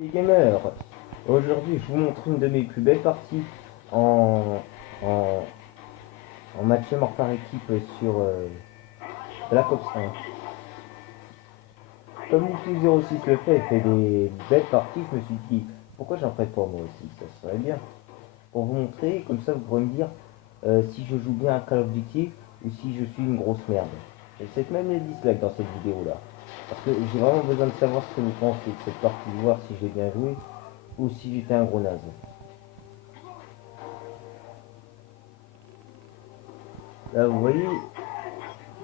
Les gamers, aujourd'hui je vous montre une de mes plus belles parties en, en, en match mort par équipe sur Black Ops 1. Comme Multi06 le fait, il fait des belles parties, je me suis dit pourquoi j'en ferais pas moi aussi, ça serait bien. Pour vous montrer, comme ça vous pourrez me dire si je joue bien à Call of Duty ou si je suis une grosse merde. J'accepte même les dislikes dans cette vidéo là. Parce que j'ai vraiment besoin de savoir ce que vous pensez de cette partie, voir si j'ai bien joué ou si j'étais un gros naze. Là, vous voyez,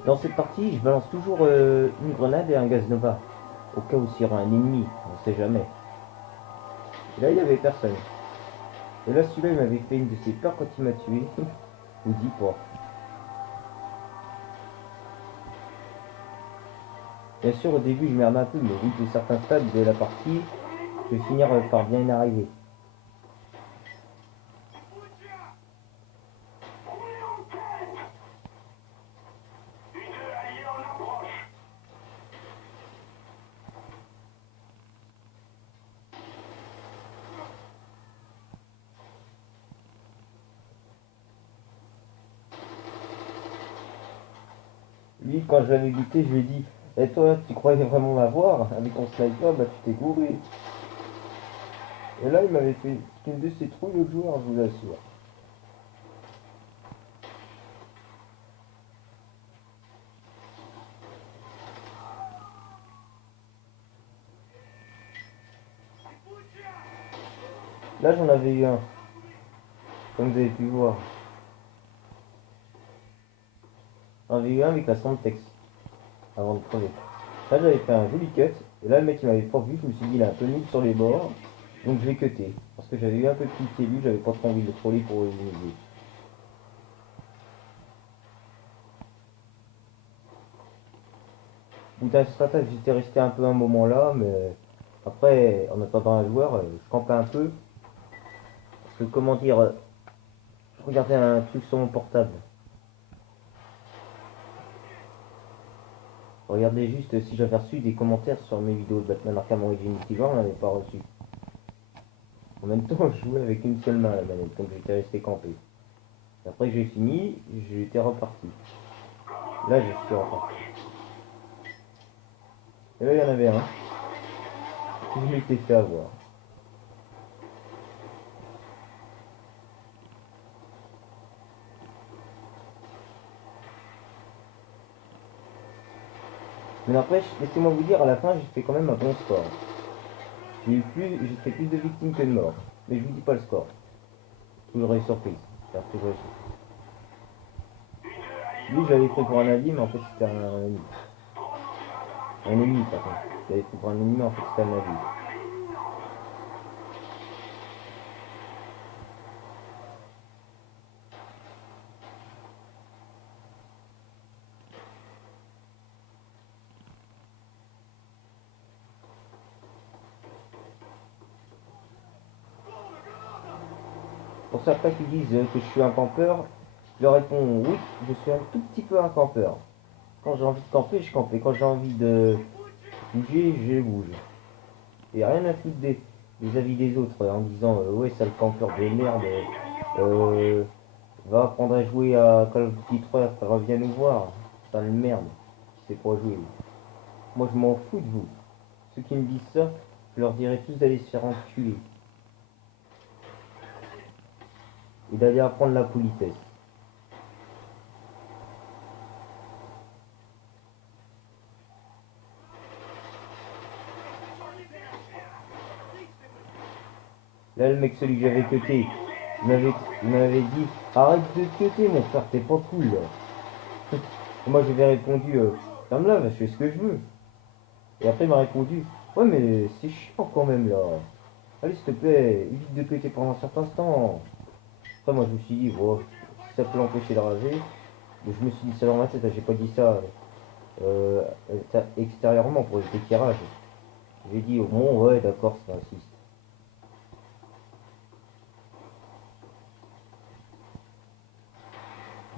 dans cette partie, je balance toujours une grenade et un gaz nova. Au cas où s'il y aura un ennemi, on ne sait jamais. Et là, il n'y avait personne. Et là, celui-là, il m'avait fait une de ses peurs quand il m'a tué. Je vous dis pas. Bien sûr, au début, je merde un peu, mais vu que certains stades de la partie, je vais finir par bien y arriver. Lui, quand je l'avais buté, je lui ai dit et toi, tu croyais vraiment m'avoir? Avec ton sniper, bah tu t'es gouré. Et là, il m'avait fait une de ses trouilles l'autre joueur, je vous assure. Là, j'en avais eu un, comme vous avez pu voir. J'en avais eu un avec la Semtex, avant de crever. Là, j'avais fait un joli cut, et là, le mec, il m'avait pas vu, je me suis dit, il est un peu nul sur les bords, donc je l'ai cuté. Parce que j'avais eu un peu de pitié lui, j'avais pas trop envie de le troller pour l'éliminer. Au bout d'un certain temps, j'étais resté un peu un moment là, mais après, en attendant un joueur, je campais un peu. Parce que, comment dire, je regardais un truc sur mon portable. Regardez juste si j'avais reçu des commentaires sur mes vidéos de Batman Arkham Origins Multijoueur, on n'avait pas reçu. En même temps, je jouais avec une seule main à la manette, comme j'étais resté campé. Et après j'ai fini, j'étais reparti. Là, je suis reparti. Et là, il y en avait un. Je m'étais fait avoir. Mais n'empêche, laissez-moi vous dire, à la fin, j'ai fait quand même un bon score. J'ai fait plus de victimes que de morts. Mais je vous dis pas le score. Toujours une surprise. Lui, je l'avais pris pour un allié, mais en fait, c'était un ennemi. Un ennemi, par contre. Je l'avais pris pour un ennemi, mais en fait, c'était un allié. Pour certains qui disent que je suis un campeur, je leur réponds oui, je suis un tout petit peu un campeur. Quand j'ai envie de camper, je campe. Et quand j'ai envie de bouger, je bouge. Et rien à foutre des avis des autres en disant ouais, sale campeur de merde, euh, va apprendre à jouer à Call of Duty 3, reviens nous voir. Sale merde, tu sais pas jouer. Moi je m'en fous de vous. Ceux qui me disent ça, je leur dirais tous d'aller se faire enculer. Et d'aller apprendre la politesse. Là, le mec, celui que j'avais cuté, il m'avait dit arrête de cuter, mon frère, t'es pas cool là. Et moi, j'avais répondu ferme-la, je fais ce que je veux. Et après, il m'a répondu ouais, mais c'est chiant quand même là. Allez, s'il te plaît, évite de cuter pendant un certain temps. Après, moi, je me suis dit, bon, si ça peut l'empêcher de rager. Mais je me suis dit ça dans ma tête, j'ai pas dit ça euh, extérieurement pour éviter qu'il rage. J'ai dit au moins, ouais, d'accord, c'est insiste.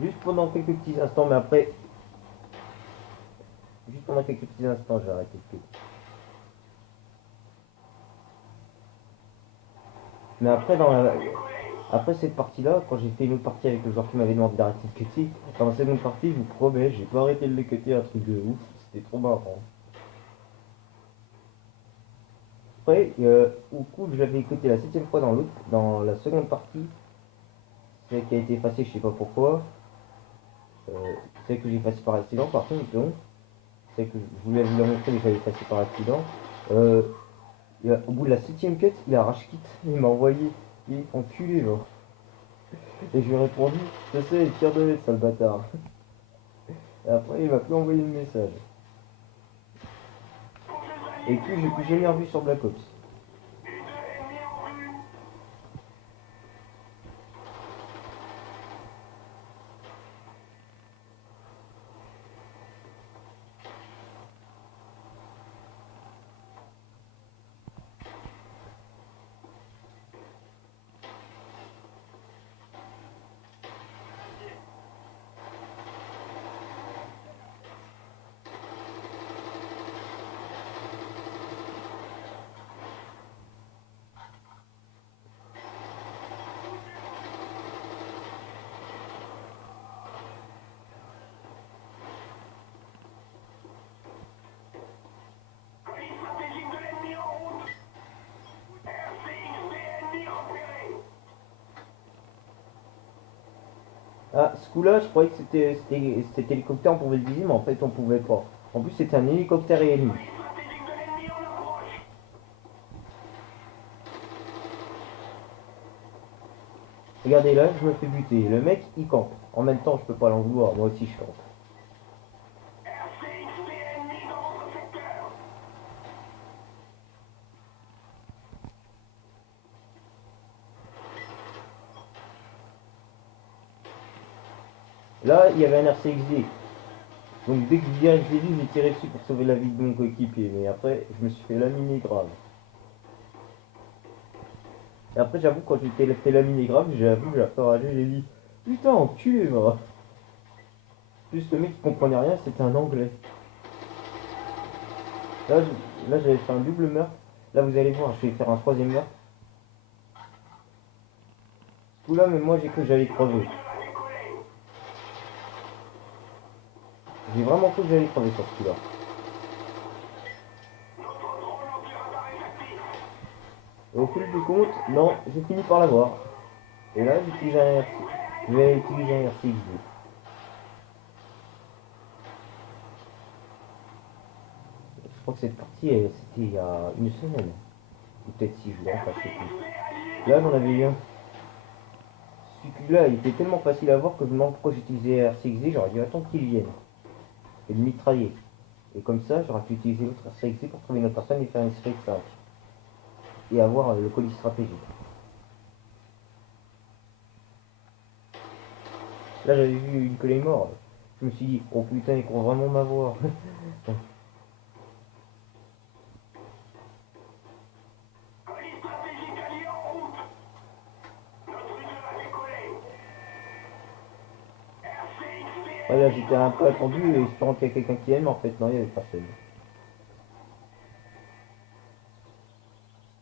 Juste pendant quelques petits instants, mais après, juste pendant quelques petits instants, j'ai arrêté de cuter. Mais après cette partie-là, quand j'ai fait une autre partie avec le joueur qui m'avait demandé d'arrêter de cutter, dans la seconde partie, je vous promets, j'ai pas arrêté de le cutter, un truc de ouf, c'était trop marrant. Après, au coup, j'avais écouté la 7ème fois dans la seconde partie, celle qui a été effacée, je sais pas pourquoi. Celle que j'ai effacée par accident, par contre, donc, celle que je voulais vous la montrer, mais j'avais effacée par accident. Euh, Au bout de la 7ème cut, il a rage quitte, il m'a envoyé, il est enculé, genre. Et je lui ai répondu, je sais, tire de l'aide, sale bâtard. Et après, il m'a plus envoyé le message. Et puis, j'ai plus jamais revu sur Black Ops. Ah, ce coup-là, je croyais que cet hélicoptère, on pouvait le viser, mais en fait, on pouvait pas. En plus, c'était un hélicoptère ennemi. Regardez là, je me fais buter. Le mec, il campe. En même temps, je peux pas l'en vouloir. Moi aussi, je campe. Là, il y avait un RCXD. Donc, dès que je l'ai vu, j'ai tiré dessus pour sauver la vie de mon coéquipier. Mais après, je me suis fait laminer grave. Et après, j'avoue, quand j'ai été fait laminer grave, j'avoue, j'ai enragé, j'ai dit putain, enculé, va. Juste le mec qui comprenait rien, c'était un anglais. Là, j'avais fait un double meurtre. Là, vous allez voir, je vais faire un troisième meurtre. Tout là, mais moi, j'ai cru que j'allais crever. J'ai vraiment cru que j'allais crever sur ce coup-là. Et au fil du compte, non, j'ai fini par l'avoir. Et là, je vais utiliser un RCXD. Je crois que cette partie, c'était il y a une semaine. Ou peut-être 6 jours, enfin, je sais plus. Là, j'en avais eu un. Celui-là, il était tellement facile à voir que je me demande pourquoi j'utilisais RCXD. J'aurais dû attendre qu'il vienne. Et le mitrailler. Et comme ça, j'aurais pu utiliser l'autre RCXD pour trouver une autre personne et faire une série de 5. Et avoir le colis stratégique. Là, j'avais vu une Claymore. Je me suis dit, oh putain, ils courent vraiment m'avoir. Voilà, j'étais un peu attendu et espérant qu'il y a quelqu'un qui aime, en fait, non, il n'y avait personne.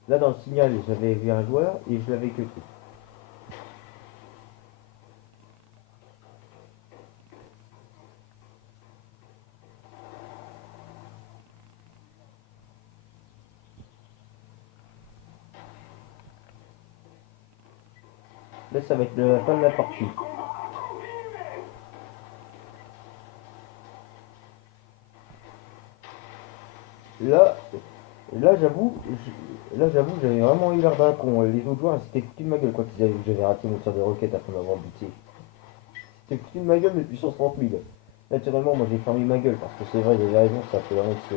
Là, dans le signal, j'avais vu un joueur et je l'avais cuté. Là, ça va être la fin de la partie. Là, là, j'avoue, j'avais vraiment eu l'air d'un con. Les autres joueurs, ils s'étaient foutus de ma gueule quand ils avaient vu que j'avais raté mon tir de roquette après m'avoir buté. Ils s'étaient foutus de ma gueule, mais puissance 30 000. Naturellement, moi, j'ai fermé ma gueule parce que c'est vrai, j'avais raison, ça fait rien ce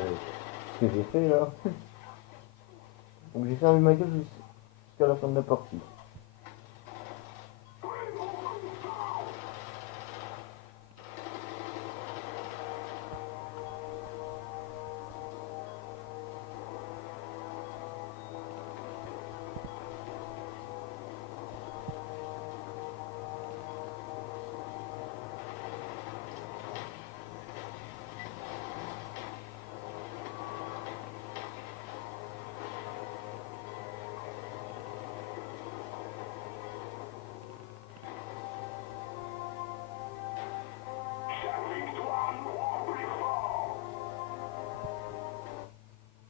que j'ai fait là. Donc j'ai fermé ma gueule jusqu'à la fin de la partie.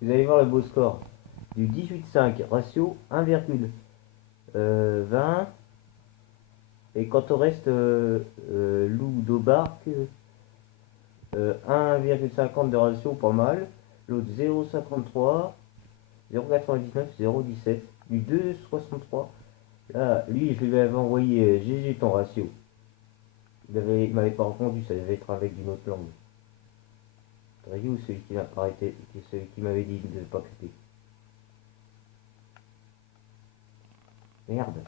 Vous allez voir le beau score. Du 18,5, ratio 1,20. Et quand on reste loup d'Aubarc, 1,50 de ratio, pas mal. L'autre 0,53, 0,99, 0,17. Du 2,63. Là, lui, je lui avais envoyé GG ton ratio. Il m'avait pas répondu, ça devait être avec une autre langue. Ryu, celui qui m'a arrêté, celui qui m'avait dit de ne pas cliquer. Merde.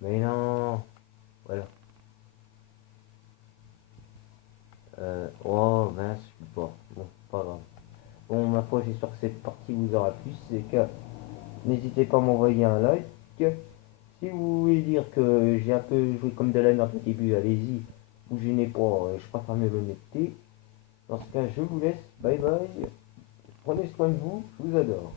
Mais non. Voilà. Oh mince, je suis pas. Bon, pas grave. Bon, ma foi, j'espère que cette partie vous aura plu. Si c'est le cas, n'hésitez pas à m'envoyer un like. Si vous voulez dire que j'ai un peu joué comme de la merde au début, allez-y. Vous gênez pas, je préfère mes l'honnêteté. Dans ce cas, je vous laisse. Bye bye. Prenez soin de vous, je vous adore.